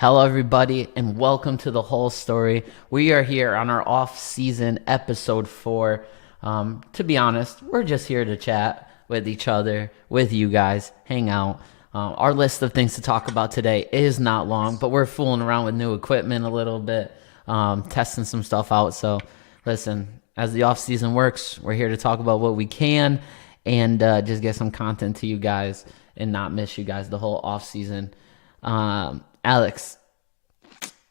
Hello, everybody, and welcome to the whole story. We are here on our off-season episode 4. To be honest, we're just here to chat with each other, with you guys, hang out. Our list of things to talk about today is not long, but we're fooling around with new equipment a little bit, testing some stuff out. So, listen, as the off-season works, we're here to talk about what we can and just get some content to you guys and not miss you guys the whole off-season. Alex,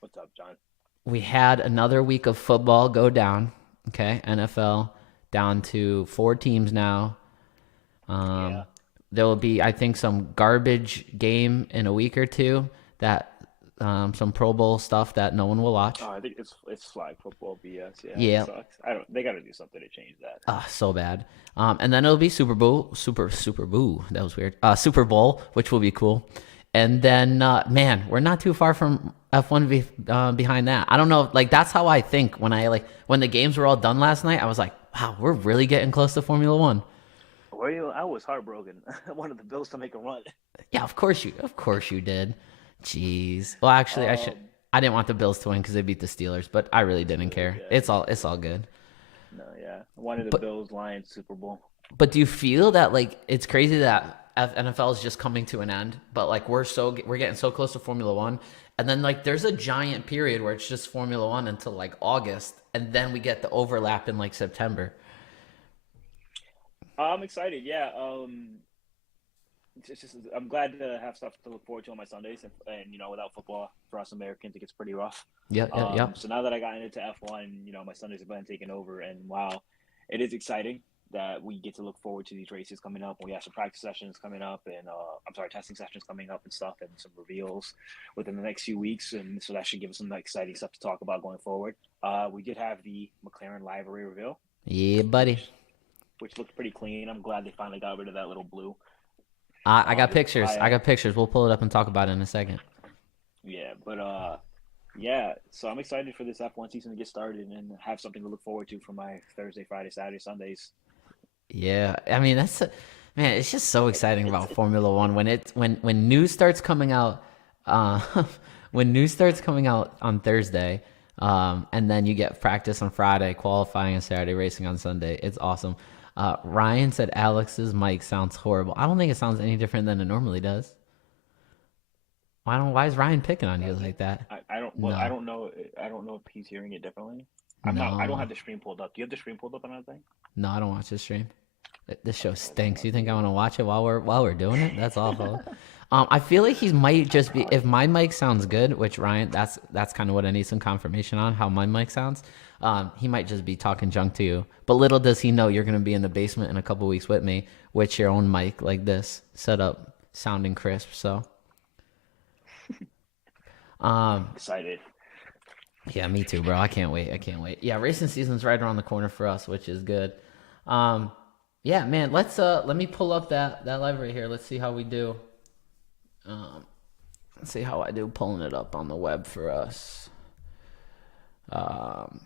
What's up, John? we had another week of football go down. Okay, NFL down to 4 teams now. Yeah. Um, there will be, I think, some garbage game in a week or two that some Pro Bowl stuff that no one will watch. Oh, I think it's flag football BS. Yeah, it Yeah, sucks. I don't. They got to do something to change that. so bad. And then it'll be Super Bowl, Super Bowl. That was weird. Super Bowl, which will be cool. And then, man, we're not too far from F1 behind that. I don't know. Like that's how I think when when the games were all done last night. I was like, wow, we're really getting close to Formula One. Were you? I was heartbroken. I wanted the Bills to make a run. Yeah, of course you did. Jeez. Well, actually, Um. I didn't want the Bills to win because they beat the Steelers, but I really didn't care. Yeah. It's all good. No. Yeah. I wanted the But Bills Lions Super Bowl. But do you feel that like it's crazy that NFL is just coming to an end, but like we're getting so close to Formula One, and then like there's a giant period where it's just Formula One until like August, and then we get the overlap in like September. I'm excited. Yeah. It's just I'm glad to have stuff to look forward to on my Sundays, and without football for us Americans, it gets pretty rough. Yep, yep, yep. So now that I got into F1, my Sundays have been taken over, and wow, it is exciting that we get to look forward to these races coming up. We have some practice sessions coming up, and I'm sorry, testing sessions coming up and stuff, and some reveals within the next few weeks, and so that should give us some exciting stuff to talk about going forward. We did have the McLaren livery reveal, Yeah, buddy. which looked pretty clean. I'm glad they finally got rid of that little blue. I got With pictures. I I got pictures. We'll pull it up and talk about it in a second. Yeah, but yeah. So I'm excited for this F1 season to get started and have something to look forward to for my Thursday, Friday, Saturday, Sundays. Yeah, I mean man. It's just so exciting It's about Formula One when news starts coming out. Uh, when news starts coming out on Thursday, and then you get practice on Friday, qualifying on Saturday, racing on Sunday. It's awesome. Ryan said Alex's mic sounds horrible. I don't think it sounds any different than it normally does. Why is Ryan picking on you does it? like that? I don't. Well, I No, don't know. I don't know if he's hearing it differently. I'm not. I don't have no, the stream pulled up. Do you have the stream pulled up on that thing? no. I don't watch this stream. This show Okay, hold on. stinks. Let You think I me. want to watch it while we're doing it? That's awful. I feel like he might just be if my mic sounds good, which Ryan, that's kind of what I need some confirmation on how my mic sounds. He might just be talking junk to you, but little does he know you're gonna be in the basement in a couple weeks with me with your own mic like this, set up, sounding crisp. So, um, Excited. yeah, me too, bro. I can't wait. I can't wait. Yeah, racing season's right around the corner for us, which is good. Um, yeah, man. Let me pull up that library here. Let's see how we do. Um, let's see how I do pulling it up on the web for us. Um,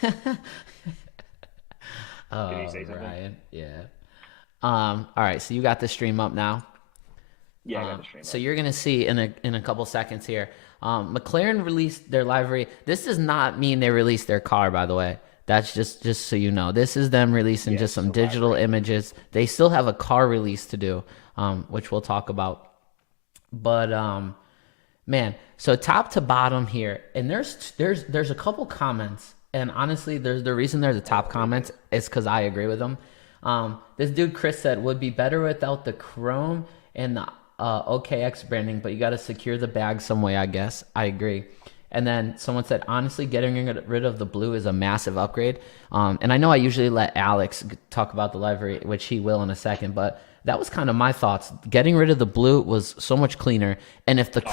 Did you oh, say something? Ryan. Yeah. All right. So you got the stream up now. Yeah, I got the stream So up. you're gonna see in a couple seconds here. McLaren released their livery. This does not mean they released their car, by the way. That's just so you know. This is them releasing Yeah, just it's some just a digital library. images. They still have a car release to do, which we'll talk about. But man, so top to bottom here, and there's a couple comments, and honestly, there's the reason they're the top Oh, really? comments is because I agree with them. This dude Chris said would be better without the chrome and the OKX branding, but you got to secure the bag some way, I guess. I agree. And then someone said, honestly, getting rid of the blue is a massive upgrade. And I know I usually let Alex talk about the livery, which he will in a second, but that was kind of my thoughts. Getting rid of the blue was so much cleaner. And Oh, I think.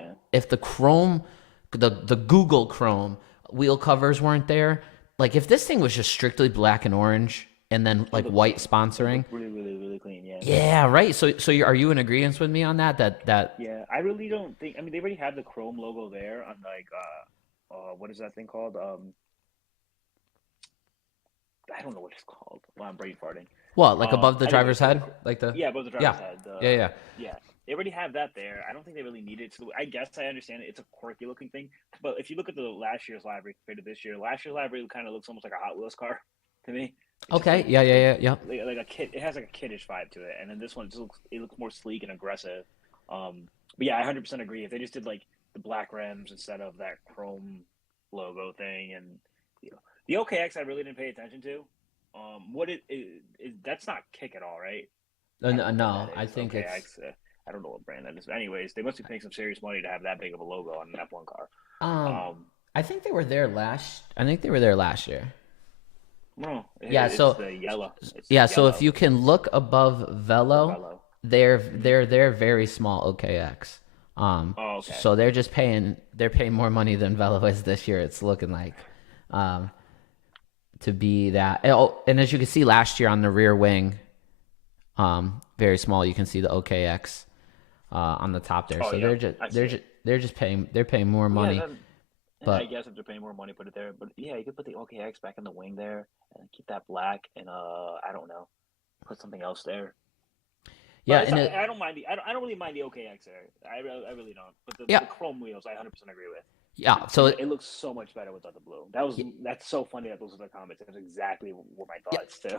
Yeah. if the Chrome, the Google Chrome wheel covers weren't there, like if this thing was just strictly black and orange and then It like looked white clean. It sponsoring, looked really, really, really clean. Yeah. yeah, right. Are you in agreement with me on that? That Yeah, I really don't think. I mean, they already have the Chrome logo there on like what is that thing called? I don't know what it's called. Well, I'm brain farting. What, like above the Anyways, driver's head, like the? yeah, above the driver's Yeah, head. yeah, yeah. Yeah, they already have that there. I don't think they really need it. So I guess I understand it. It's a quirky looking thing, but if you look at the last year's library compared to this year, last year's library kind of looks almost like a Hot Wheels car to me. It just Okay, yeah, yeah, yeah, yeah. like a kid. It has like a kiddish vibe to it, and then this one just looks more sleek and aggressive. But yeah, I 100% agree. If they just did like the black rims instead of that chrome logo thing, and you know, the OKX I really didn't pay attention to. What it is that's not Kick at all, right? I don't know what No, that I is. think Okay, it's I don't know what brand that is. But anyways, they must be paying some serious money to have that big of a logo on an F1 car. um Um, I think they were there last I think they were there last year. no, Yeah, it's so the yellow. It's yeah, so if yellow you can look above for Velo, Velo. they're very small OKX. Oh, okay. So they're paying more money than Velo is this year. It's looking like, um, to be that. Oh, and as you can see last year on the rear wing, very small. You can see the OKX on the top there. Oh So yeah, I see it. they're paying more Yeah, money. then yeah, I But guess if they're paying more money, put it there. But yeah, you could put the OKX back in the wing there and keep that black and I don't know, put something else there. yeah, But and I don't mind I don't really mind the OKX there. I really don't. But yeah, the chrome wheels, I 100% agree with. yeah. So It looks so much better without the blue. That's so funny that those are the comments. That's exactly what my yeah, thoughts too.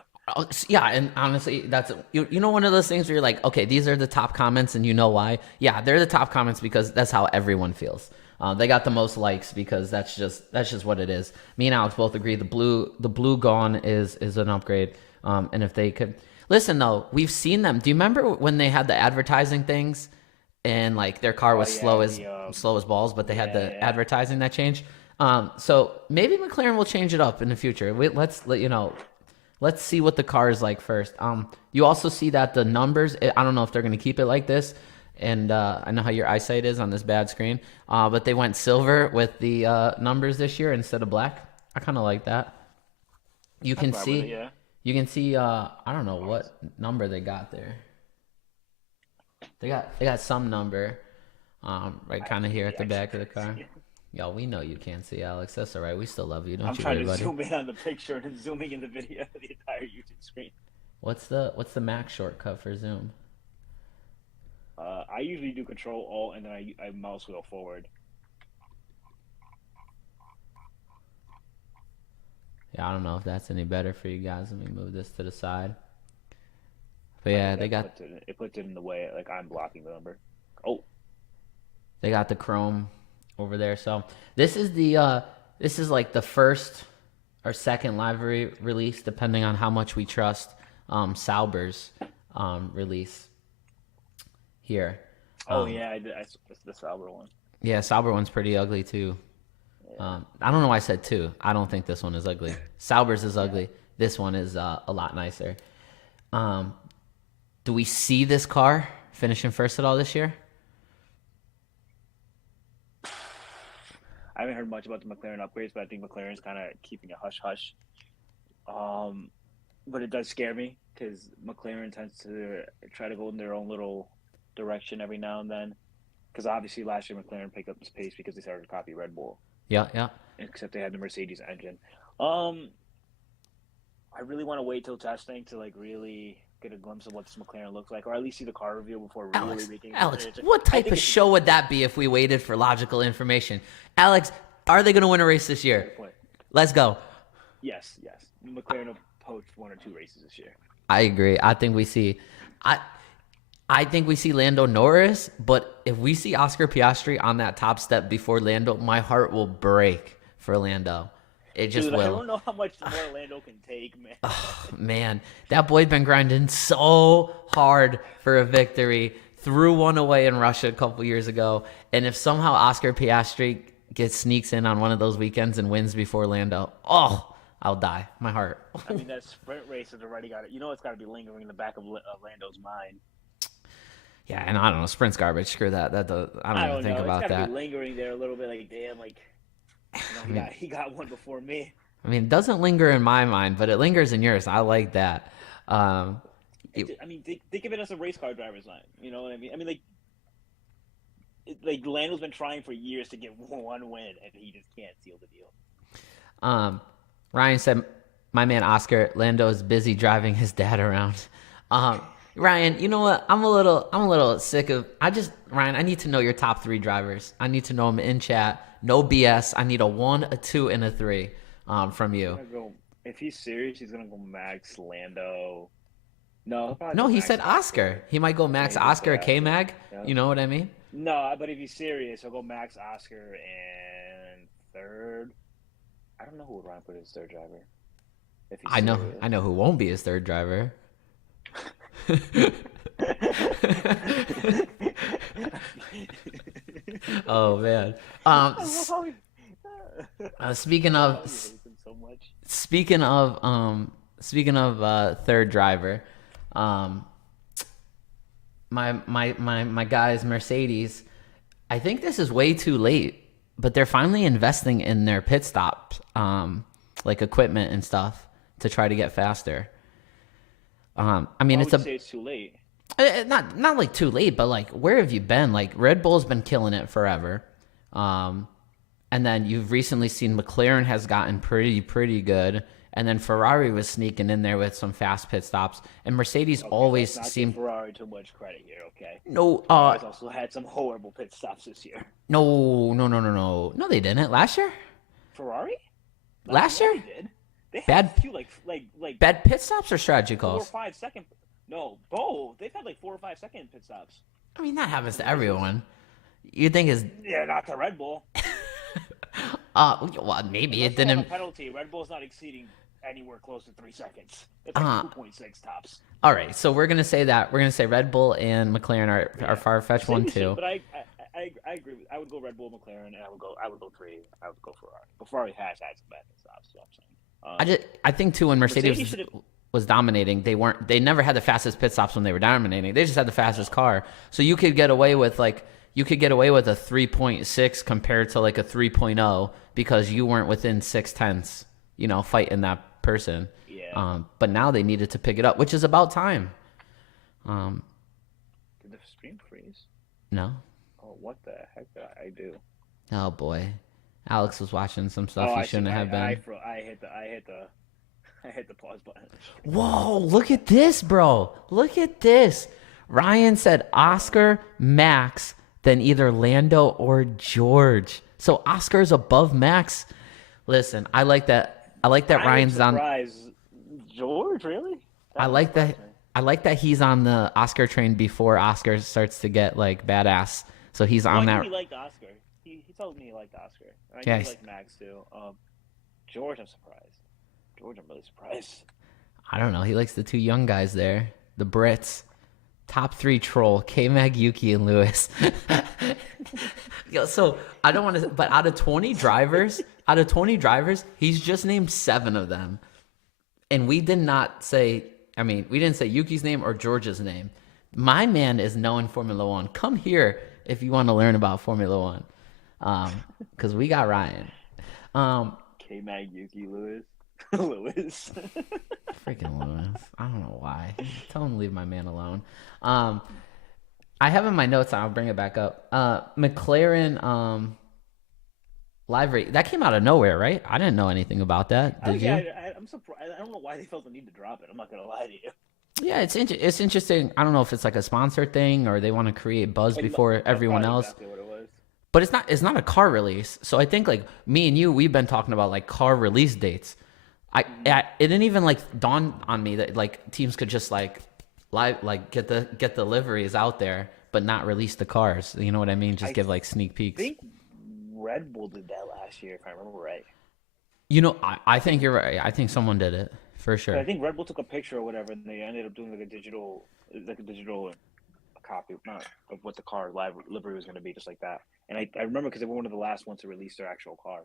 yeah, and honestly, that's you know one of those things where you're like, okay, these are the top comments, and you know why? Yeah, they're the top comments because that's how everyone feels. They got the most likes because that's just what it is. Me and Alex both agree the blue gone is an upgrade. And if they could listen though, we've seen them. Do you remember when they had the advertising things and like their car Oh was yeah, the slow as balls, but they had yeah, the yeah. advertising that changed. So maybe McLaren will change it up in the future. Let's let you know. Let's see what the car is like first. You also see that the numbers. I don't know if they're going to keep it like this, and I know how your eyesight is on this bad screen. But they went silver with the numbers this year instead of black. I kind of like that. You I'm can fine with it. see. Yeah. You can see. I don't know what number they got there. They got some number. Right, I kind of here at really the actually back of the couldn't car. see it. Yo, we know you can't see Alex. That's all right. We still love you. I'm Don't you trying worry, to buddy. zoom in on the picture and zooming in the video, the entire YouTube screen. What's the max shortcut for zoom? I usually do Control Alt and then I mouse wheel forward. Yeah, I don't know if that's any better for you guys. Let me move this to the side. But I yeah, think that puts it in the way like I'm blocking the number. Oh, they got the chrome over there. So this is like the first or second livery release, depending on how much we trust Sauber's release here. oh Um, yeah, that's the Sauber one. yeah, Sauber one's pretty ugly too. Yeah, I don't know why I said two. I don't think this one is ugly. Sauber's is yeah. ugly. This one is a lot nicer. Um, do we see this car finishing first at all this year? I haven't heard much about the McLaren upgrades, but I think McLaren's kind of keeping a hush hush. Um, but it does scare me because McLaren tends to try to go in their own little direction every now and then. Because obviously last year McLaren picked up this pace because they started to copy Red Bull, Yeah, yeah. except they had the Mercedes engine. Um, I really want to wait till testing to like really get a glimpse of what this McLaren looks like, or at least see the car review before really making a Alex, decision. what I type think of it's show would that be if we waited for logical information? Alex, are they going to win a race this a year? good point. Let's go. Yes, yes. McLaren will poach one or two races this year. I agree. I I think we see Lando Norris, but if we see Oscar Piastri on that top step before Lando, my heart will break for Lando. It just Dude, I will. don't know how much more Lando can take, man. Man, that boy been grinding so hard for a victory. Threw one away in Russia a couple years ago. And if somehow Oscar Piastri sneaks in on one of those weekends and wins before Lando, oh, I'll die. My heart. I mean, that sprint race has already got it. You know, it's got to be lingering in the back of Lando's mind. Yeah, and I don't know. Sprint's garbage. Screw that. I don't I even don't think know. about It's got to that. be lingering there a little bit. Like, damn, like, you know, he got one before me. I mean, it doesn't linger in my mind, but it lingers in yours. I like that. Um, I mean, think of it as a race car driver's line. You know what I mean? I mean, like Lando's been trying for years to get one win, and he just can't seal the deal. Ryan said my man Oscar Lando is busy driving his dad around. Ryan, you know what? I'm a little sick of. Ryan. I need to know your top 3 drivers. I need to know them in chat. No BS. I need a 1, a 2, and a 3 from you. If he's serious, he's gonna go Max, Lando. No, he'll probably No, go he Max, said Oscar. He might go Max, Yeah, he did Oscar, say K Oscar. Mag. Yeah. You know what I mean? No, but if he's serious, he'll go Max, Oscar, and third. I don't know who would Ryan put as third driver. If he's I serious. know who won't be his third driver. Oh man. Speaking I of hate him so much. speaking of third driver, my guys Mercedes. I think this is way too late, but they're finally investing in their pit stop, like equipment and stuff to try to get faster. I mean, Why it's would you say it's too late. not like too late, but like where have you been? Like Red Bull's been killing it forever, and then you've recently seen McLaren has gotten pretty good, and then Ferrari was sneaking in there with some fast pit stops, and Mercedes always Let's not seemed give Ferrari too much credit here, okay? no Ferrari's also had some horrible pit stops this year. no they didn't last year. Ferrari? Last year? They did. They had Bad- a few like Bad pit stops or strategy 4 or calls? 5 second. No, both. They've had like 4 or 5 second pit stops. I mean that happens to everyone. You think is Yeah, not to Red Bull. well maybe Unless it they have didn't. a penalty. Red Bull's not exceeding anywhere close to 3 seconds. It's like 2.6 tops. All right, so we're gonna say that we're gonna say Red Bull and McLaren are far-fetched one Mercedes too. should, But I agree. I would go Red Bull, McLaren, and I would go 3. I would go Ferrari. But Ferrari has had some bad pit stops. So I'm saying. I think too when Mercedes Mercedes was dominating, they never had the fastest pit stops when they were dominating. They just had the fastest car, so you could get away with a 3.6 compared to like a 3.0 because you weren't within 6/10, fighting that person. Yeah. But now they needed to pick it up, which is about time. Did the stream freeze? No. Oh, what the heck did I do? Oh boy, Alex was watching some stuff I he shouldn't see. have been. I hit the pause button. Whoa, look at this, bro. Look at this. Ryan said Oscar, Max, then either Lando or George. So Oscar's above Max. Listen, I like that. Ryan's on. George, really? I like that he's on the Oscar train before Oscar starts to get like badass. So he's on that. He liked Oscar. He told me he liked Oscar. I Yeah, he liked Max too. George, I'm surprised. George, I'm really surprised. I don't know. He likes the 2 young guys there, the Brits. Top 3 troll, K-Mag, Yuki, and Lewis. Yo, so I don't want to, but out of 20 drivers, he's just named 7 of them. And we did not say, we didn't say Yuki's name or George's name. My man is knowing Formula One. Come here if you want to learn about Formula One. Because we got Ryan. K-Mag, Yuki, Lewis. Lewis. Freaking Lewis. I don't know why. Tell him to leave my man alone. I have in my notes, I'll bring it back up. McLaren livery. That came out of nowhere, right? I didn't know anything about that. Did you? I'm surprised. I don't know why they felt the need to drop it. I'm not going to lie to you. Yeah, it's interesting. I don't know if it's like a sponsor thing or they want to create buzz before everyone else. Exactly what it was. But it's not a car release. So I think like me and you, we've been talking about like car release dates. It didn't even like dawn on me that like teams could just like get the liveries out there but not release the cars. You know what I mean? Just give like sneak peeks. I think Red Bull did that last year, if I remember right. I think you're right. I think someone did it for sure. But I think Red Bull took a picture or whatever, and they ended up doing like a digital copy, not of what the car livery was going to be, just like that. And I remember because they were one of the last ones to release their actual car.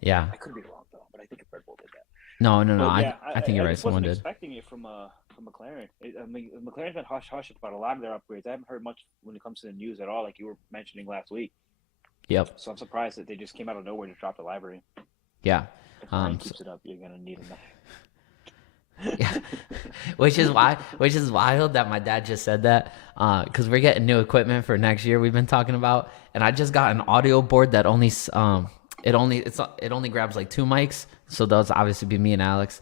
Yeah. I could be wrong though, but I think Red Bull did that. No. Yeah, I think you're right. I just Someone wasn't did. expecting it from McLaren. McLaren's been hush about a lot of their upgrades. I haven't heard much when it comes to the news at all, like you were mentioning last week. Yep. So I'm surprised that they just came out of nowhere to drop the library. Yeah. If Ryan keeps it up, you're gonna need him. Yeah. Which is wild that my dad just said that because we're getting new equipment for next year we've been talking about, and I just got an audio board that only it only grabs like 2 mics, so those obviously be me and Alex.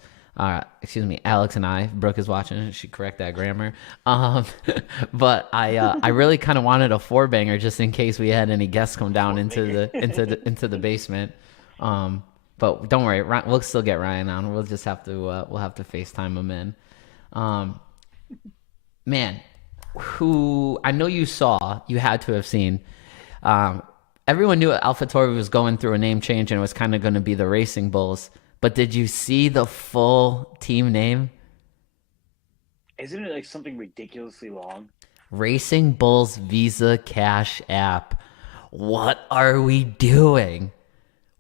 Excuse me, Alex and I. Brooke is watching; she correct that grammar. But I really kind of wanted a 4-banger just in case we had any guests come down into the basement. But don't worry, we'll still get Ryan on. We'll just have to FaceTime him in. Man, who I know you had to have seen. Everyone knew AlphaTauri was going through a name change and it was kind of going to be the Racing Bulls. But did you see the full team name? Isn't it like something ridiculously long? Racing Bulls Visa Cash App. What are we doing?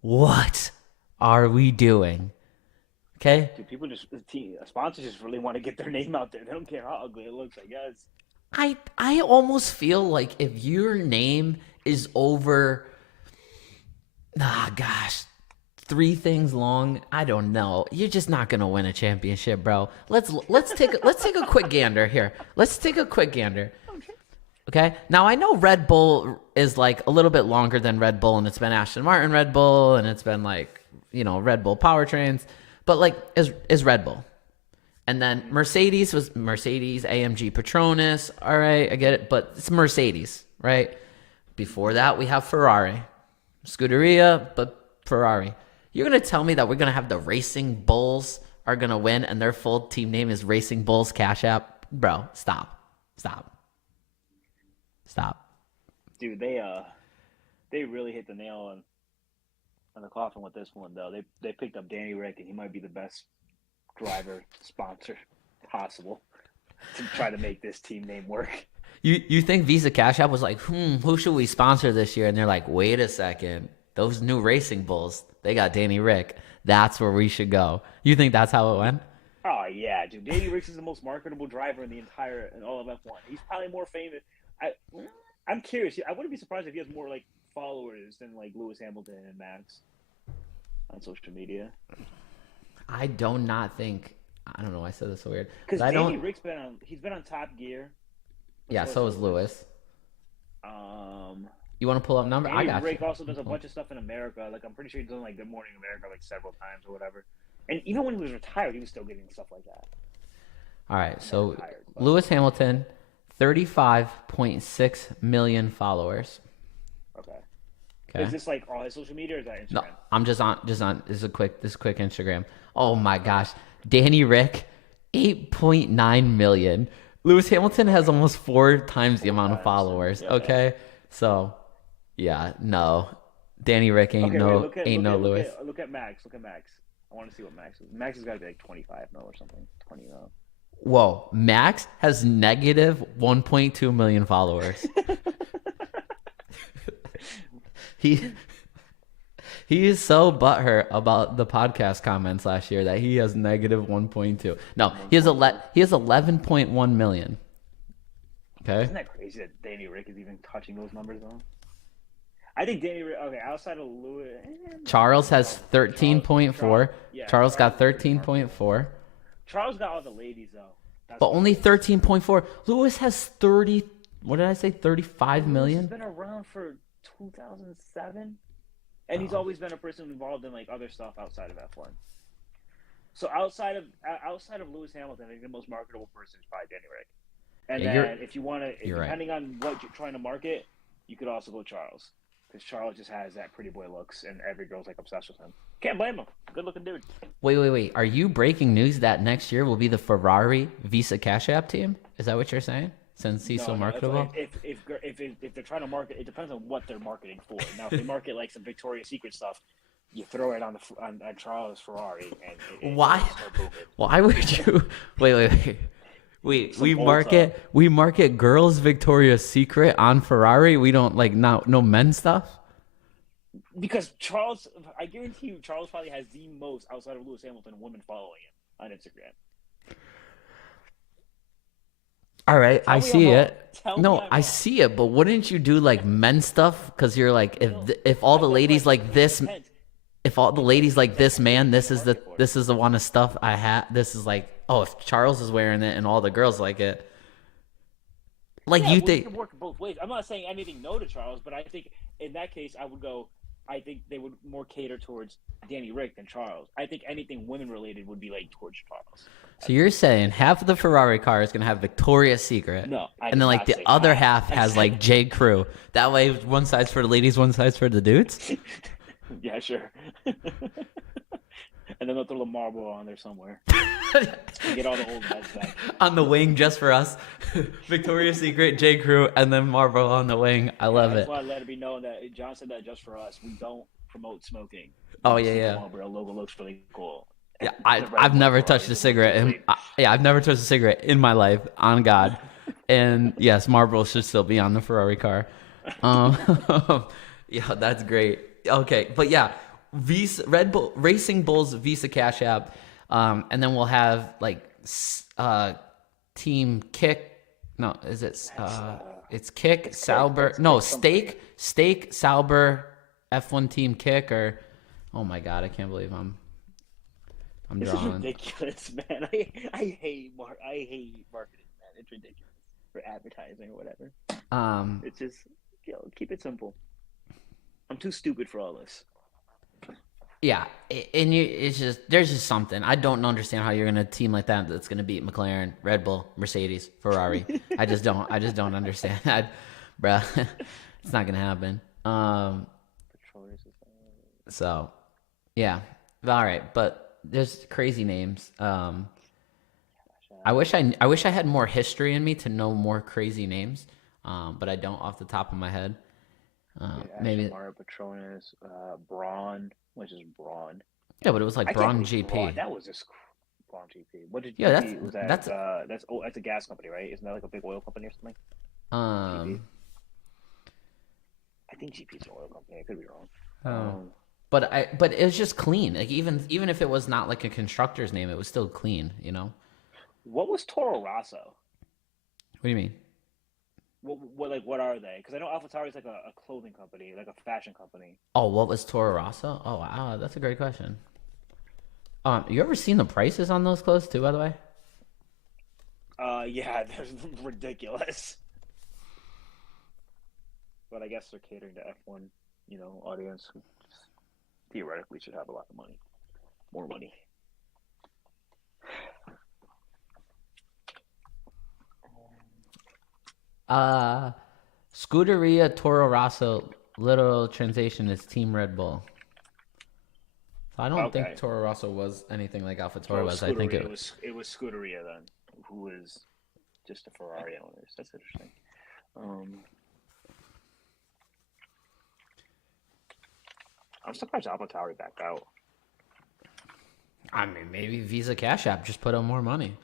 What are we doing? Okay. Dude, people sponsors just really want to get their name out there. They don't care how ugly it looks, I guess. I almost feel like if your name is over, gosh, 3 things long, I don't know. You're just not gonna win a championship, bro. Let's take a quick gander here. Let's take a quick gander. Okay. Now I know Red Bull is like a little bit longer than Red Bull, and it's been Aston Martin Red Bull, and it's been like Red Bull powertrains, but like is Red Bull. And then Mercedes was Mercedes, AMG Petronas. All right, I get it, but it's Mercedes, right? Before that, we have Ferrari. Scuderia, but Ferrari. You're going to tell me that we're going to have the Racing Bulls are going to win and their full team name is Racing Bulls Cash App? Bro, stop. Dude, they really hit the nail on the coffin with this one, though. They picked up Danny Rick, and he might be the best driver sponsor possible to try to make this team name work. You think Visa Cash App was like, who should we sponsor this year? And they're like, wait a second. Those new Racing Bulls, they got Danny Rick. That's where we should go. You think that's how it went? Oh, yeah, dude. Danny Rick is the most marketable driver in all of F1. He's probably more famous. I'm curious. I wouldn't be surprised if he has more like followers than like Lewis Hamilton and Max on social media. I do not think. I don't know. I said this so weird. Because Danny Rick's been on Top Gear. Yeah, so is Lewis. You want to pull up number? I got Rick also does a bunch of stuff in America. Like I'm pretty sure he's done like Good Morning America like several times or whatever. And even when he was retired, he was still getting stuff like that. All right, so Lewis Hamilton, 35.6 million followers. Okay. Is this like all his social media or is that Instagram? No, I'm just on this is quick Instagram. Oh my gosh. Danny Rick, 8.9 million. Lewis Hamilton has almost 4 times the amount of followers. Yeah. Okay. So yeah, no. Danny Rick ain't no Lewis. Look at Max. I want to see what Max is. Max has got to be like 25 mil or something. 20 mil. Whoa, Max has negative 1.2 million followers. He is so butthurt about the podcast comments last year that he has negative 1.2. No, he has 11.1 million. Okay. Isn't that crazy that Danny Rick is even touching those numbers though? I think Danny Rick. Okay, outside of Lewis, Charles has 13.4. Charles got 13.4. Charles got all the ladies though. But only 13.4. Lewis has 30. What did I say? 35 million. He's been around for 2007, and he's always been a person involved in like other stuff outside of F1. So outside of Lewis Hamilton, I think the most marketable person is probably Danny Rick. And then if you want to, depending on what you're trying to market, you could also go Charles. Because Charles just has that pretty boy looks, and every girl's like obsessed with him. Can't blame him. Good looking dude. Wait. Are you breaking news that next year will be the Ferrari Visa Cash App team? Is that what you're saying? Since he's so marketable? If they're trying to market, it depends on what they're marketing for. Now, if they market like some Victoria's Secret stuff, you throw it on Charles Ferrari. And why? Why would you? Wait. We market girls Victoria's Secret on Ferrari. We don't like no men's stuff. Because Charles, I guarantee you, Charles probably has the most outside of Lewis Hamilton women following him on Instagram. All right, I see it. I see it, but wouldn't you do like men's stuff? Because you're like, if all the ladies like this, if all the ladies like this man, this is the one of stuff I have. This is like, oh, if Charles is wearing it and all the girls like it, like you think. It can work both ways. I'm not saying anything no to Charles, but I think in that case I would go. I think they would more cater towards Danny Rick than Charles. I think anything women related would be like towards Charles. So you're saying half of the Ferrari car is gonna have Victoria's Secret, No, I and did then like not the say other half. half I has said, like J. Crew. That way, one side's for the ladies, one side's for the dudes. yeah, sure. And then they'll throw the marble on there somewhere and get all the old beds back. On the wing just for us. Victoria's Secret, J. Crew, and then Marvel on the wing. I love I just it. want to let it be known that John said that just for us. We don't promote smoking. Oh, Just yeah, the yeah. Marlboro logo looks really cool. Yeah, The red I've one never for touched us a is cigarette. really Yeah, I've never touched a cigarette in my life, on God. And yes, Marlboro should still be on the Ferrari car. Um, yeah, that's great. Okay, but yeah, Visa, Red Bull Racing Bull's Visa Cash App, and then we'll have like Team Kick. No, is it? It's Kick Sauber. It's No, Kick something. Stake Sauber F1 Team Kick or. Oh my God, I can't believe I'm This is drawing. ridiculous, man. I hate marketing, man. It's ridiculous for advertising or whatever. It's just keep it simple. I'm too stupid for all this. Yeah, and it's just there's just something I don't understand how you're gonna team like that that's gonna beat McLaren, Red Bull, Mercedes, Ferrari. I just don't understand. Bruh, it's not gonna happen. So yeah, all right, but there's crazy names. I wish I had more history in me to know more crazy names, but I don't off the top of my head. Maybe Mario Patronus, Braun, which is Braun. yeah, but it was like I can't Braun believe GP. Braun. That was just Braun GP. What did Yeah, GP was that? That's a gas company, right? Isn't that like a big oil company or something? GP. I think GP is an oil company. I could be wrong. But it was just clean. Like even if it was not like a constructor's name, it was still clean. You know. What was Toro Rosso? What do you mean? What are they? Because I know AlphaTauri is like a clothing company, like a fashion company. Oh, what was Toro Rosso? Oh, wow, that's a great question. You ever seen the prices on those clothes too? By the way. Yeah, they're ridiculous. But I guess they're catering to F1, audience who theoretically should have a lot of money, more money. Scuderia Toro Rosso. Literal translation is Team Red Bull. So I don't think Toro Rosso was anything like AlphaTauri was. I think it was Scuderia then, who was just the Ferrari owners. That's interesting. I'm surprised AlphaTauri backed out. I mean, maybe Visa Cash App just put out more money.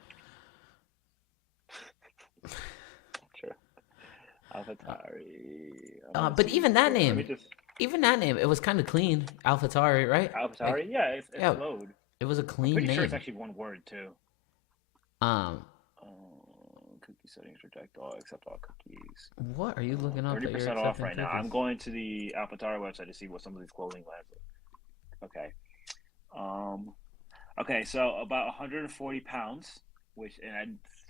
Sure. AlphaTauri. But even that name, it was kind of clean. AlphaTauri, right? AlphaTauri, Like, yeah, it's yeah, a load. it was a clean Pretty name. sure it's actually one word too. Cookie settings reject all accept all cookies. What are you looking up? 30% off right now. I'm going to the AlphaTauri website to see what some of these clothing lines are. Okay. Okay, so about 140 pounds, which, and I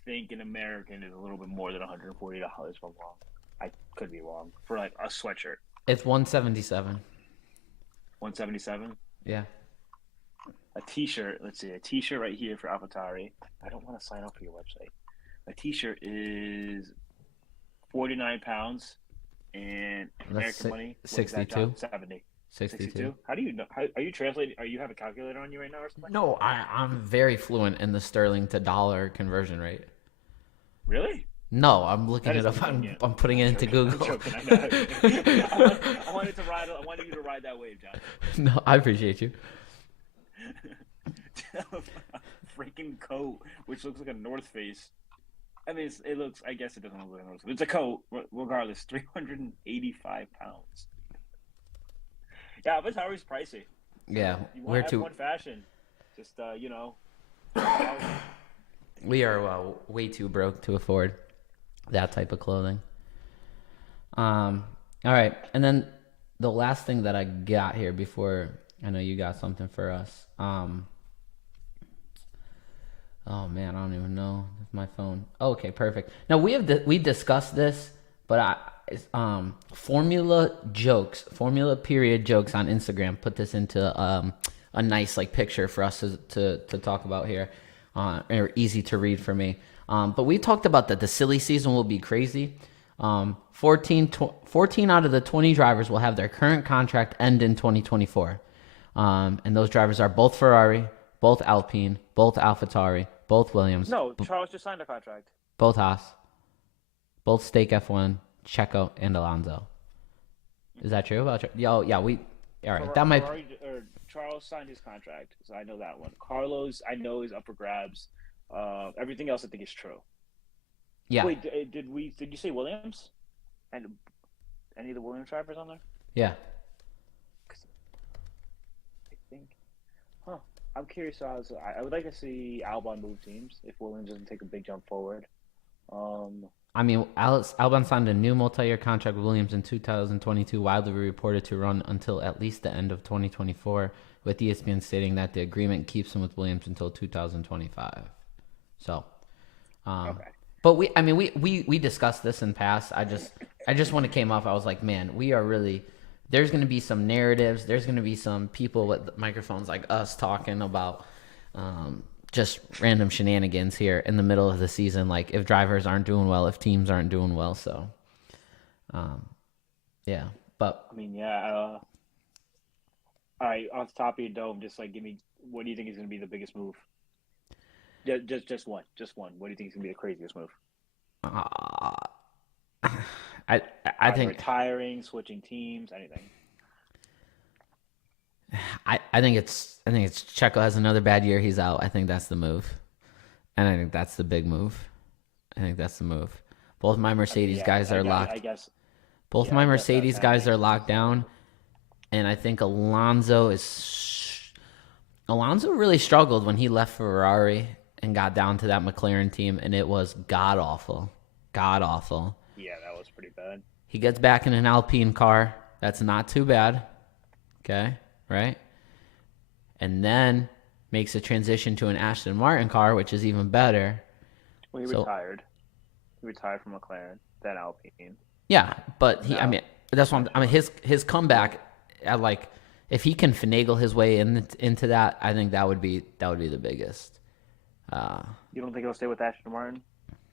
think in American is a little bit more than $140 if I'm wrong. I could be wrong. For like a sweatshirt. It's 177. 177? Yeah. A t-shirt, let's see, a t-shirt right here for AlphaTauri. I don't want to sign up for your website. A t-shirt is 49 pounds, and American money, 62. 70. 62. How do you know? Are you translating? Are you have a calculator on you right now or something? No, I'm very fluent in the sterling to dollar conversion rate. Really? No, I'm looking That it is up. I'm inconvenient. putting it into Google. I'm joking. I know. I wanted you to ride that wave, John. No, I appreciate you. Freaking coat, which looks like a North Face. I mean, it looks. I guess it doesn't look like a North Face. It's a coat, regardless. 385 pounds. Yeah, but Tauri's pricey. Yeah, You we're want too. F1 fashion? Just We are way too broke to afford that type of clothing. All right, and then the last thing that I got here before I know you got something for us. Oh man, I don't even know. It's my phone. Oh, okay, perfect. Now we discussed this, but Formula period jokes on Instagram put this into a nice like picture for us to talk about here, or easy to read for me. But we talked about that the silly season will be crazy. 14 out of the 20 drivers will have their current contract end in 2024. And those drivers are both Ferrari, both Alpine, both AlphaTauri, both Williams, No, Charles just signed a contract. both Haas, both Stake F1, Checo, and Alonso. Is that true about Yo, yeah, all right. That might Ferrari, or Charles signed his contract, so I know that one. Carlos, I know is up for grabs. Everything else, I think, is true. yeah. Wait, did you say Williams? And any of the Williams drivers on there? Yeah. I think. Huh. I'm curious. I would like to see Albon move teams if Williams doesn't take a big jump forward. I mean, Albon signed a new multi-year contract with Williams in 2022, widely reported to run until at least the end of 2024, with ESPN stating that the agreement keeps him with Williams until 2025. So, Okay. but we discussed this in past. I just when it came up, I was like, man, we are really. There's going to be some narratives. There's going to be some people with microphones like us talking about just random shenanigans here in the middle of the season. Like if drivers aren't doing well, if teams aren't doing well. So, yeah. But I mean, yeah. All right, off the top of your dome, just like give me, what do you think is going to be the biggest move? Just one. What do you think is going to be the craziest move? I Either think retiring, switching teams, anything. I think it's Checo has another bad year. He's out. I think that's the move, and I think that's the big move. I think that's the move. Both my Mercedes guys are locked. I guess. Both my Mercedes guys are locked down, and I think Alonso really struggled when he left Ferrari and got down to that McLaren team, and it was god awful. Yeah, that was pretty bad. He gets back in an Alpine car. That's not too bad. Okay, right? And then makes a transition to an Aston Martin car, which is even better. Well, he retired. He retired from McLaren, then Alpine. Yeah, but that's what his comeback, if he can finagle his way into that, I think that would be the biggest. You don't think he'll stay with Aston Martin?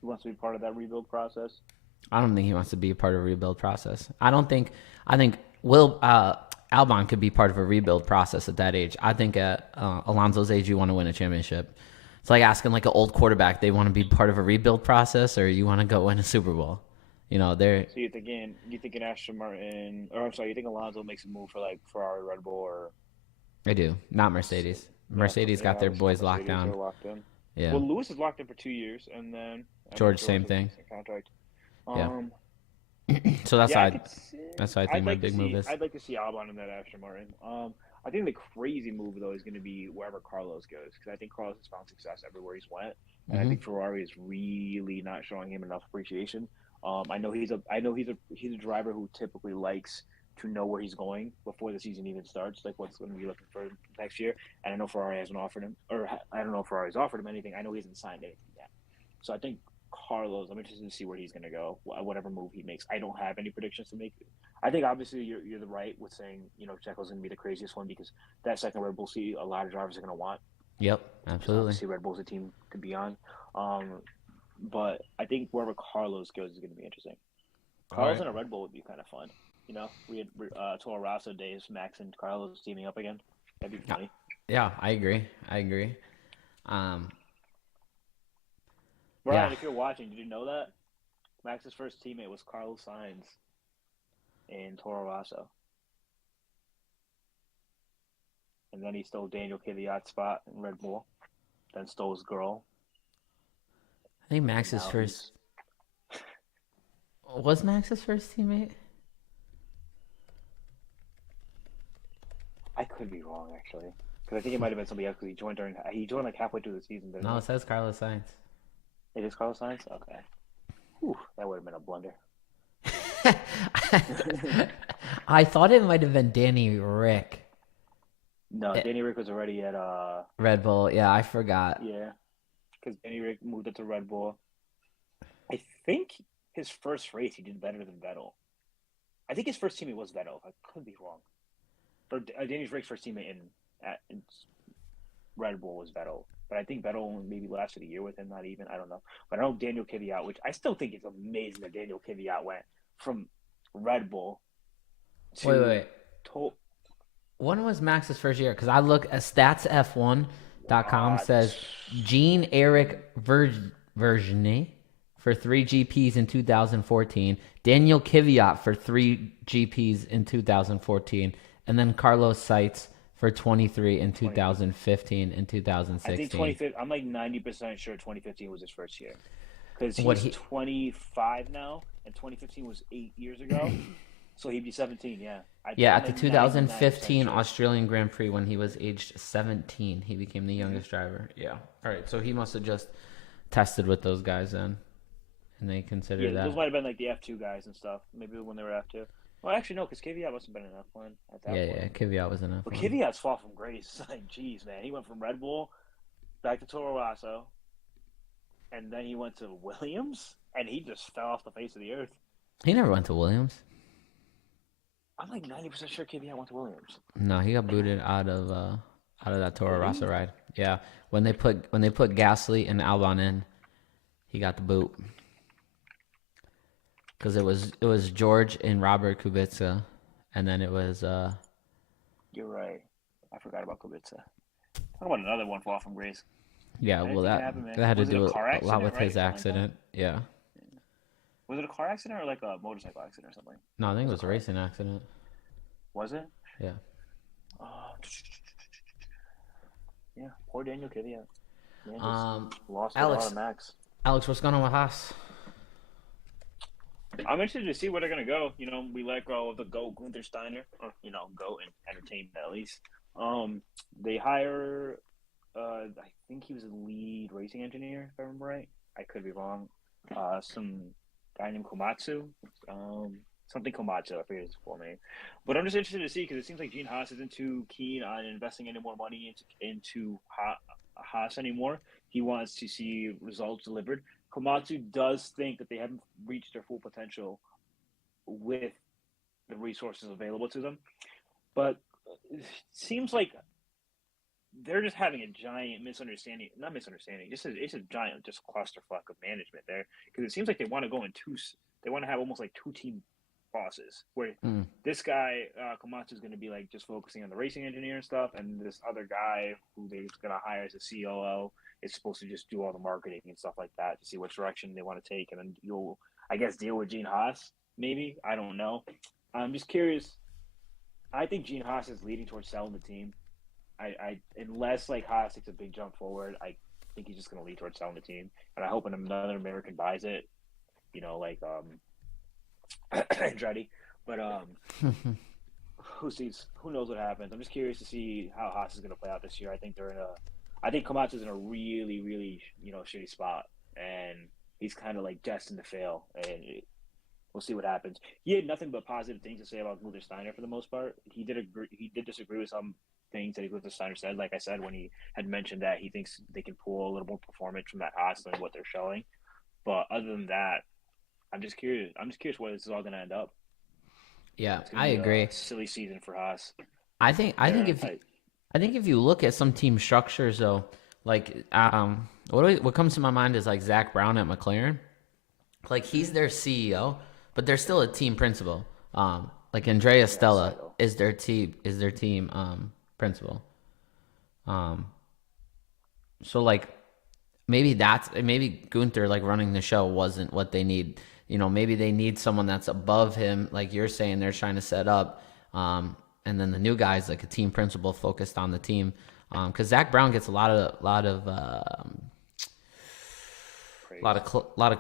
He wants to be part of that rebuild process. I don't think he wants to be a part of a rebuild process. I think Albon could be part of a rebuild process at that age. I think at Alonso's age, you want to win a championship. It's like asking like an old quarterback, they want to be part of a rebuild process, or you want to go win a Super Bowl. They're. So you thinking Aston Martin, or I'm sorry, you think Alonso makes a move for like Ferrari, Red Bull, or? I do, not Mercedes. Mercedes got their boys locked down. Yeah. Well, Lewis is locked in for 2 years, and then George same thing. Contract. Yeah. So that's why I think my big move is. I'd like to see Albon in that Aston Martin. I think the crazy move though is going to be wherever Carlos goes, because I think Carlos has found success everywhere he's went, and I think Ferrari is really not showing him enough appreciation. I know he's a driver who typically likes to know where he's going before the season even starts, like what's going to be looking for next year. And I know Ferrari hasn't offered him, or I don't know if Ferrari's offered him anything. I know he hasn't signed anything yet. So I think Carlos, I'm interested to see where he's going to go, whatever move he makes. I don't have any predictions to make. I think obviously you're the right with saying, Checo's going to be the craziest one, because that second Red Bull seat, a lot of drivers are going to want. Yep, absolutely. See, Red Bull's a team to be on. But I think wherever Carlos goes is going to be interesting. Carlos and a Red Bull would be kind of fun. We had Toro Rosso days, Max and Carlos teaming up again. That'd be funny. Yeah, I agree. Brian, if you're watching, did you know that Max's first teammate was Carlos Sainz in Toro Rosso? And then he stole Daniel Kvyat's spot in Red Bull. Then stole his girl. I think Max's first... Was Max's first teammate? I could be wrong, actually. Because I think it might have been somebody else, because he joined like halfway through the season. No, it says Carlos Sainz. It is Carlos Sainz? Okay. Whew, that would have been a blunder. I thought it might have been Danny Rick. No, Danny Rick was already at Red Bull. Yeah, I forgot. Yeah, because Danny Rick moved up to Red Bull. I think his first race he did better than Vettel. I think his first teammate was Vettel. I could be wrong. Or Daniel Rick's first teammate in Red Bull was Vettel. But I think Vettel only maybe lasted a year with him, not even. I don't know. But I know Daniel Kvyat, which I still think is amazing that Daniel Kvyat went from Red Bull to Wait. When was Max's first year? Because I look at statsf1.com says Jean-Eric Vergne for 3 GPs in 2014, Daniel Kvyat for 3 GPs in 2014, and then Carlos Sainz for 23 in 2015 and 2016. I think 2015. I'm like 90% sure 2015 was his first year because he's 25 now, and 2015 was 8 years ago. So he'd be 17, yeah. At the 2015 sure. Australian Grand Prix when he was aged 17, he became the youngest driver. Yeah. All right, so he must have just tested with those guys then, and they consider that. Those might have been like the F2 guys and stuff, maybe when they were F2. Well, actually, no, because Kvyat must have been an F1 at that point. Yeah, Kvyat was an F1. But Kvyat's fall from grace. Like, geez, man. He went from Red Bull back to Toro Rosso, and then he went to Williams, and he just fell off the face of the earth. He never went to Williams. I'm like 90% sure Kvyat went to Williams. No, he got booted out of that Toro Rosso ride. Yeah, when they put Gasly and Albon in, he got the boot. Because it was George and Robert Kubica, and then it was. You're right. I forgot about Kubica. Talk about another one fall from grace. Yeah, well that had to do a lot with his accident. Yeah. Was it a car accident or like a motorcycle accident or something? No, I think it was a racing accident. Was it? Yeah. Yeah, poor Daniel Kvyat. Lost a lot of Max. Alex, what's going on with Haas? I'm interested to see where they're going to go. You know, we let go of the GOAT Gunther Steiner, or, you know, GOAT in entertainment at least. They hire, I think he was a lead racing engineer, if I remember right. I could be wrong. Some guy named Komatsu. Something Komatsu, I forget his full name. But I'm just interested to see because it seems like Gene Haas isn't too keen on investing any more money into Haas anymore. He wants to see results delivered. Komatsu does think that they haven't reached their full potential with the resources available to them. But it seems like they're just having a giant misunderstanding. Not misunderstanding. It's a giant just clusterfuck of management there. Because it seems like they want to go in they want to have almost like 2 team bosses where this guy Komatsu is going to be like just focusing on the racing engineer and stuff, and this other guy who they're going to hire as a COO is supposed to just do all the marketing and stuff like that to see which direction they want to take, and then you'll, I guess, deal with Gene Haas. Maybe, I don't know. I'm just curious. I think Gene Haas is leading towards selling the team. I unless like Haas takes a big jump forward, I think he's just going to lead towards selling the team, and I hope another American buys it. You know, like Andretti, but who knows what happens. I'm just curious to see how Haas is going to play out this year. I think Komatsu's in a really, really, shitty spot, and he's kind of like destined to fail, and we'll see what happens. He had nothing but positive things to say about Gunther Steiner for the most part. He did disagree with some things that Gunther Steiner said, like I said, when he had mentioned that he thinks they can pull a little more performance from that Haas than what they're showing. But other than that, I'm just curious where this is all going to end up. Yeah, I agree. Silly season for Haas. I think if you look at some team structures though, like what comes to my mind is like Zach Brown at McLaren. Like he's their CEO, but they're still a team principal. Like Andrea Stella is their team principal. So like maybe Gunther like running the show wasn't what they need. You know, maybe they need someone that's above him, like you're saying they're trying to set up. And then the new guy's like a team principal focused on the team. Because Zach Brown gets a lot of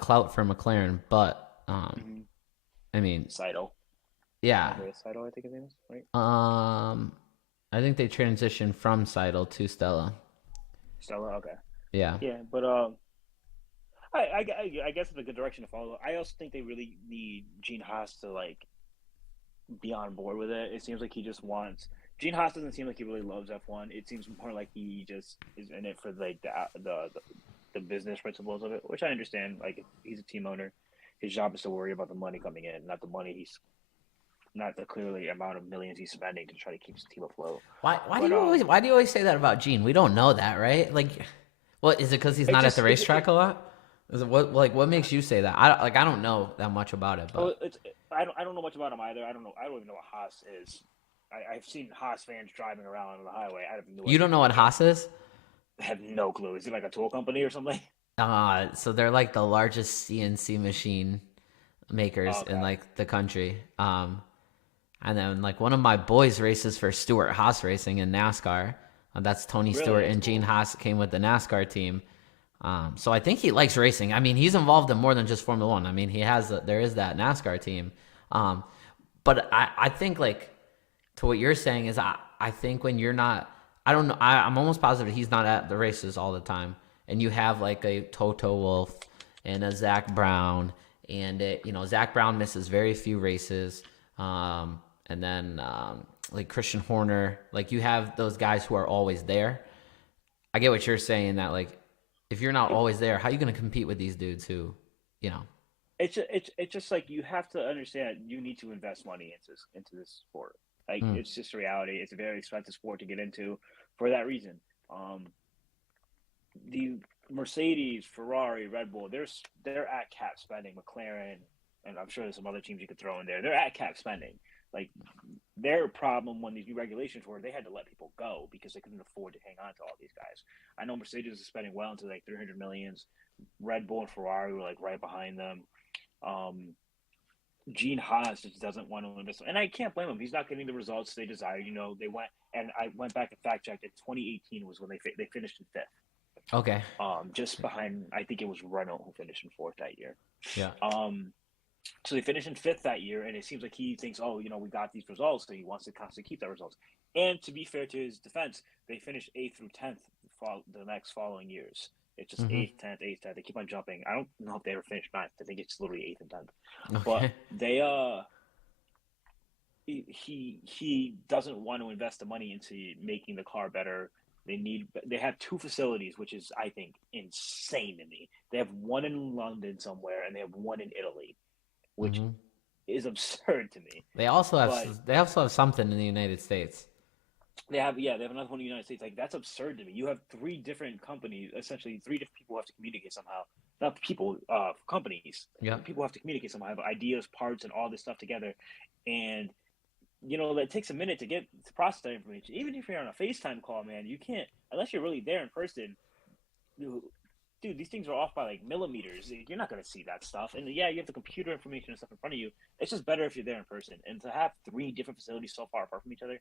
clout from McLaren, but I mean Seidel. Yeah. Seidel, I think his name is, right? I think they transitioned from Seidel to Stella. Stella, okay. Yeah. Yeah, but I guess it's a good direction to follow. I also think they really need Gene Haas to like be on board with it. It seems like he just wants. Gene Haas doesn't seem like he really loves F1. It seems more like he just is in it for like the business principles of it, which I understand. Like he's a team owner, His job is to worry about the money coming in, not the money not the clearly amount of millions he's spending to try to keep his team afloat. Why do But you always say that about Gene? We don't know that, right? Like, what is it? Because he's it not at the just racetrack a lot? Is it what makes you say that? I don't know that much about it, oh, but I don't know much about him either. I don't even know what Haas is. I've seen Haas fans driving around on the highway. I have no you don't idea know who what they are. Haas is? I have no clue. Is it like a tool company or something? So they're like the largest CNC machine makers in Okay, like the country. And then like one of my boys races for Stewart Haas Racing in NASCAR. That's Tony really, Stewart that's and Gene cool. Haas came with the NASCAR team. So I think he likes racing. I mean, he's involved in more than just Formula One. I mean, there is that NASCAR team. Um, but I think like to what you're saying is I think when you're not, I don't know, I'm almost positive he's not at the races all the time. And you have like a Toto Wolff and a Zach Brown, and Zach Brown misses very few races. And then like Christian Horner, like you have those guys who are always there. I get what you're saying that like if you're not It, always there, how are you going to compete with these dudes who, you know? it's just like you have to understand you need to invest money into this sport. Like Mm, it's just a reality. It's a very expensive sport to get into for that reason. Um, the Mercedes, Ferrari, Red Bull, they're at cap spending. McLaren, and I'm sure there's some other teams you could throw in there. They're at cap spending. Like their problem when these new regulations were, they had to let people go because they couldn't afford to hang on to all these guys. I know Mercedes is spending well into like 300 millions. Red Bull and Ferrari were like right behind them. Um, Gene Haas just doesn't want to invest, and I can't blame him. He's not getting the results they desire. They went and I went back and fact checked. It. 2018 was when they finished in fifth, okay. just behind. I think it was Renault who finished in fourth that year. Yeah. Um, so they finished in fifth that year, and it seems like he thinks, oh, we got these results, so he wants to constantly keep that results. And to be fair to his defense, they finished eighth through 10th the next following years. It's just Hmm. eighth, 10th, eighth, 10th. They keep on jumping. I don't know if they ever finished ninth. I think it's literally eighth and 10th. But Okay. they he doesn't want to invest the money into making the car better. They have two facilities, which is I think insane to me. They have one in London somewhere, and they have one in Italy, which Hmm. is absurd to me. They also have But they also have something in the United States. they have another one in the United States. Like that's absurd to me. You have three different companies, essentially three different people who have to communicate somehow. Not people, companies. Yeah. People have to communicate somehow, have ideas, parts, and all this stuff together. And that takes a minute to get to process that information. Even if you're on a FaceTime call, man, you can't unless you're really there in person. Dude, these things are off by like millimeters. You're not gonna see that stuff. And yeah, you have the computer information and stuff in front of you. It's just better if you're there in person. And to have three different facilities so far apart from each other,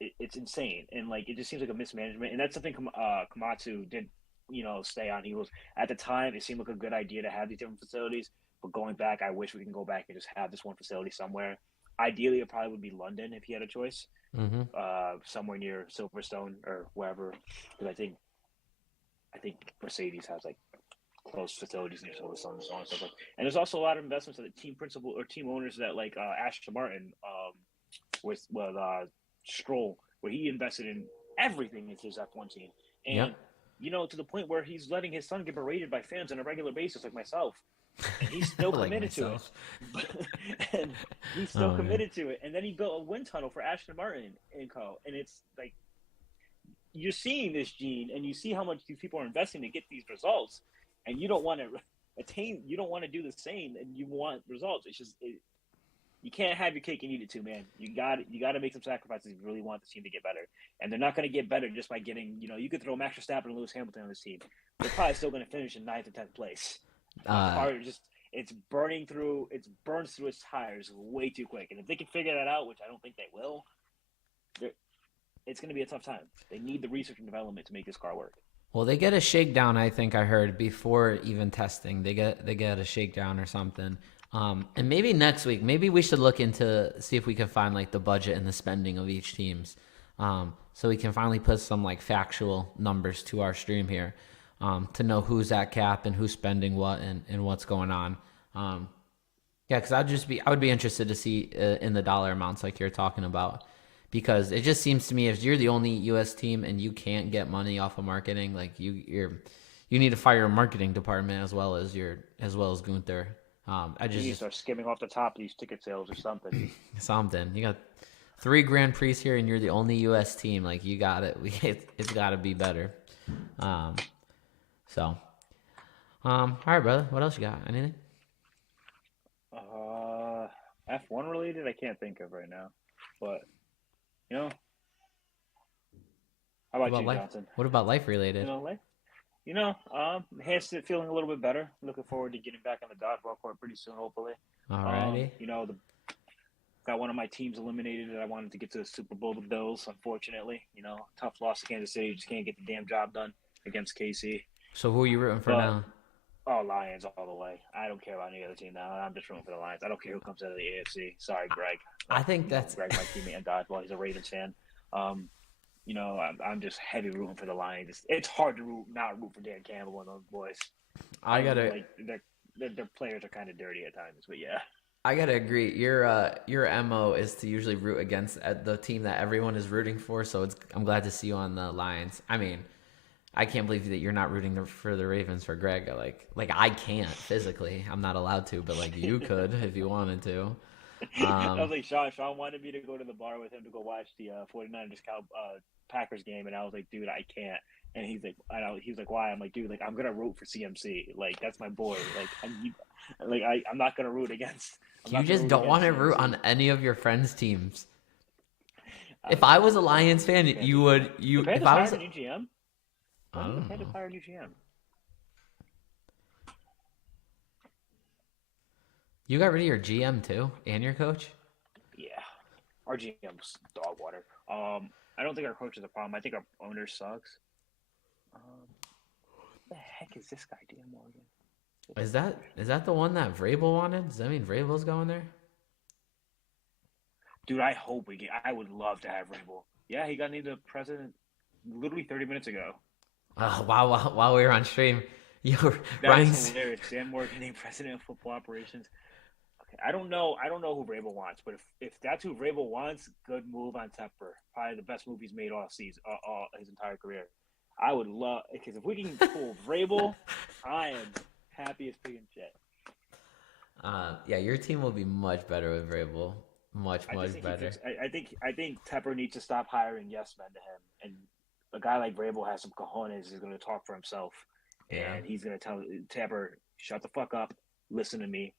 it's insane. And like it just seems like a mismanagement. And that's something Komatsu did. Stay on. He was at the time. It seemed like a good idea to have these different facilities. But going back, I wish we can go back and just have this one facility somewhere. Ideally, it probably would be London if he had a choice, Hmm. somewhere near Silverstone or wherever, because I think Mercedes has like close facilities near Silverstone and so on and so forth. And there's also a lot of investments that the team principal or team owners that like Aston Martin with Stroll, where he invested in everything into his F1 team, and Yep. to the point where he's letting his son get berated by fans on a regular basis, like myself, and he's still Like committed to it. myself. And he's still Oh man. committed to it. And then he built a wind tunnel for Aston Martin and co. And it's like you're seeing this, Gene, and you see how much these people are investing to get these results, and you don't want to attain. You don't want to do the same, and you want results. It's just you can't have your cake and eat it too, man. You got to make some sacrifices if you really want the team to get better. And they're not going to get better just by getting. You could throw Max Verstappen and Lewis Hamilton on this team. They're probably still going to finish in ninth or 10th place. The Uh, car just it's burns through its tires way too quick. And if they can figure that out, which I don't think they will, it's going to be a tough time. They need the research and development to make this car work. well, they get a shakedown. I think I heard before even testing. They get a shakedown or something. And maybe next week, maybe we should look into see if we can find like the budget and the spending of each teams. So we can finally put some like factual numbers to our stream here, to know who's at cap and who's spending what and what's going on. Um, Yeah, because I would be interested to see in the dollar amounts like you're talking about, because it just seems to me if you're the only U.S. team and you can't get money off of marketing, like you need to fire your marketing department as well as Gunther. I You need to just start skimming off the top of these ticket sales or something. something. You got 3 Grand Prix here, and you're the only U.S. team. Like you got it. It's got to be better. Um, so, all right, brother. What else you got? Anything? Uh, F1 related, I can't think of right now. But you know, how What about about you, life? Johnson? What about life You related? know, like Hampstead feeling a little bit better. Looking forward to getting back on the dodgeball court pretty soon, hopefully. Alrighty. Got one of my teams eliminated that I wanted to get to the Super Bowl, the Bills. Unfortunately, tough loss to Kansas City. Just can't get the damn job done against KC. So who are you rooting for But now? Lions all the way. I don't care about any other team now. I'm just rooting for the Lions. I don't care who comes out of the AFC. Sorry, Greg. I think that's Greg, my teammate in dodgeball. He's a Ravens fan. I'm just heavy rooting for the Lions. It's hard to not root for Dan Campbell and those boys. I gotta Like their players are kind of dirty at times, but yeah. I gotta agree. Your MO is to usually root against the team that everyone is rooting for. So I'm glad to see you on the Lions. I mean, I can't believe that you're not rooting for the Ravens for Greg. Like I can't physically. I'm not allowed to, but like you could if you wanted to. I was like, Sean wanted me to go to the bar with him to go watch the 49ers Packers game, and I was like, dude, I can't. And he was like, why? I'm like, dude, like I'm gonna root for CMC. Like that's my boy. Like I'm not gonna root against. You just don't want to root on any of your friends' teams. If I was a Lions fan, you would. If I was a new GM, when did the Panthers hire a new GM? You got rid of your GM too and your coach? Yeah, our GM's dog water. I don't think our coach is a problem. I think our owner sucks. What the heck is this guy doing, Morgan? Is that the one that Vrabel wanted? Does that mean Vrabel's going there? Dude, I hope I would love to have Vrabel. Yeah, he got named the president literally 30 minutes ago. Oh, wow, while we were on stream. That's hilarious. Dan Morgan named president of football operations. Okay, I don't know who Vrabel wants, but if that's who Vrabel wants, good move on Tepper. Probably the best move he's made all season, all his entire career. I would love, because if we can pull Vrabel, I am happy as pig in shit. Yeah, your team will be much better with Vrabel. Much better. I think Tepper needs to stop hiring yes men to him, and a guy like Vrabel has some cojones. He's going to talk for himself, and he's going to tell Tepper, "Shut the fuck up, listen to me,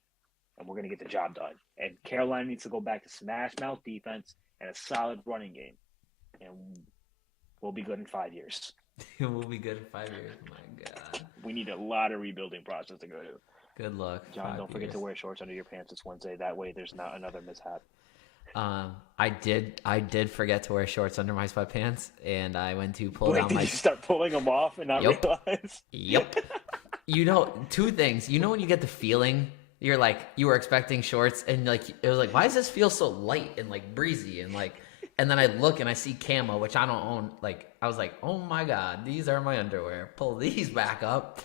and we're going to get the job done." And Carolina needs to go back to smash mouth defense and a solid running game, and we'll be good in 5 years. We'll be good in 5 years. My God. We need a lot of rebuilding process to go to. Good luck. John, don't forget to wear shorts under your pants this Wednesday. That way there's not another mishap. I did forget to wear shorts under my sweatpants, and I went to pull down Did you start pulling them off and not realize? Yep. Two things. When you get the feeling, you're like, you were expecting shorts, and like it was like, why does this feel so light and like breezy and like, and then I look and I see camo, which I don't own. Like I was like, oh my God, these are my underwear. Pull these back up,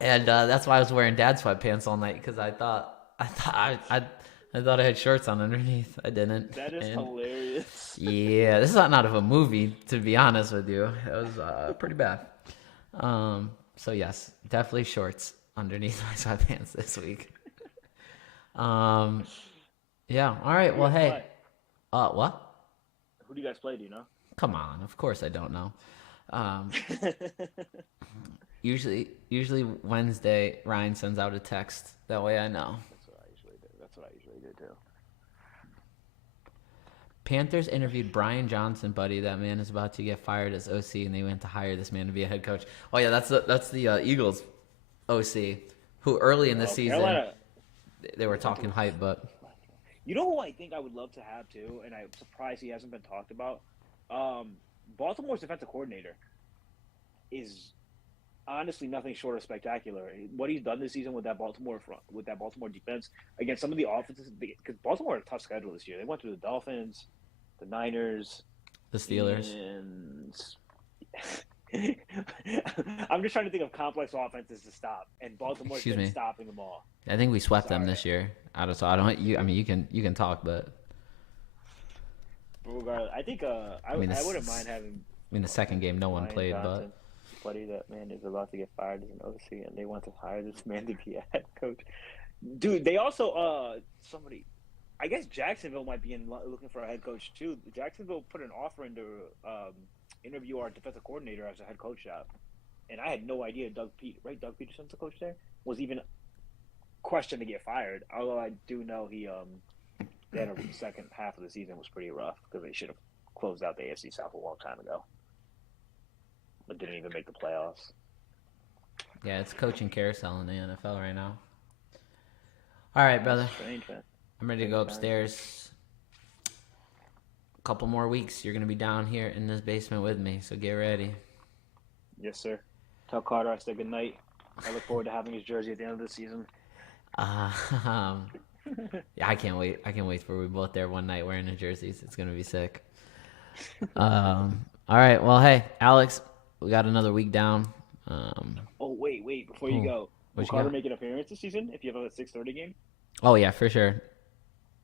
and that's why I was wearing dad sweatpants all night, because I thought I had shorts on underneath. I didn't. That is hilarious. Yeah, this is not out of a movie, to be honest with you. It was pretty bad. So yes, definitely shorts underneath my sweatpants this week. Yeah. All right. Well, hey. What? Who do you guys play? Do you know? Come on. Of course I don't know. Usually Wednesday, Ryan sends out a text. That way I know. That's what I usually do too. Panthers interviewed Brian Johnson, buddy. That man is about to get fired as OC, and they went to hire this man to be a head coach. Oh yeah, that's the Eagles OC, who early in the season Carolina, they were talking hype, but you know who I think I would love to have too, and I'm surprised he hasn't been talked about. Baltimore's defensive coordinator is honestly nothing short of spectacular. What he's done this season with that Baltimore defense against some of the offenses, because Baltimore had a tough schedule this year. They went through the Dolphins, the Niners, the Steelers. And I'm just trying to think of complex offenses to stop, and Baltimore's been stopping them all. I think we swept them this year. I don't. You can talk, but regardless, I think I wouldn't mind having. The second game, no one played, Johnson, buddy, that man is about to get fired as an OC, and they want to hire this man to be a head coach. Dude, they also somebody. I guess Jacksonville might be looking for a head coach too. Jacksonville put an offer in to interview our defensive coordinator as a head coach now, and I had no idea Doug Peterson's the coach there, was even questioned to get fired. Although I do know he had a second half of the season was pretty rough because they should have closed out the AFC South a long time ago, but didn't even make the playoffs. Yeah, it's coaching carousel in the NFL right now. All right, brother. Strange, man. I'm ready to go upstairs. A couple more weeks, you're gonna be down here in this basement with me, so get ready. Yes, sir. Tell Carter I said good night. I look forward to having his jersey at the end of the season. Yeah, I can't wait. I can't wait for we both there one night wearing the jerseys. It's gonna be sick. All right. Well, hey, Alex, we got another week down. Oh, wait, before you go. Will What you Carter got? make an appearance this season if you have a 6:30 game? Oh yeah, for sure.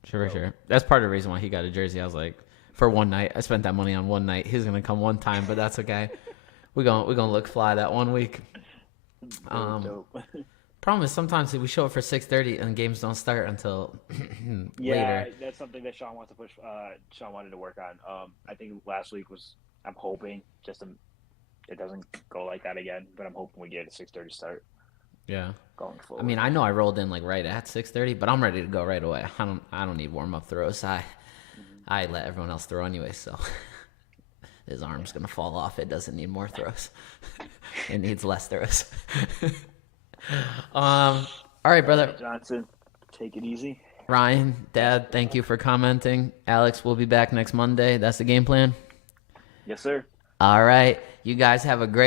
Sure. That's part of the reason why he got a jersey. I was like, for one night, I spent that money on one night. He's gonna come one time, but that's okay. We're gonna look fly that one week. Dope. Problem is sometimes we show up for 6:30 and games don't start until Yeah, later. that's something that Sean wants to push. Sean wanted to work on. I think last week was. I'm hoping it doesn't go like that again, but I'm hoping we get a 6:30 start Yeah. going forward. I mean, I know I rolled in like right at 6:30, but I'm ready to go right away. I don't need warm up throws. I let everyone else throw anyway, so his arm's gonna fall off. It doesn't need more throws. It needs less throws. All right, brother. Johnson, take it easy. Ryan, Dad, thank you for commenting. Alex, we'll be back next Monday. That's the game plan. Yes, sir. All right. You guys have a great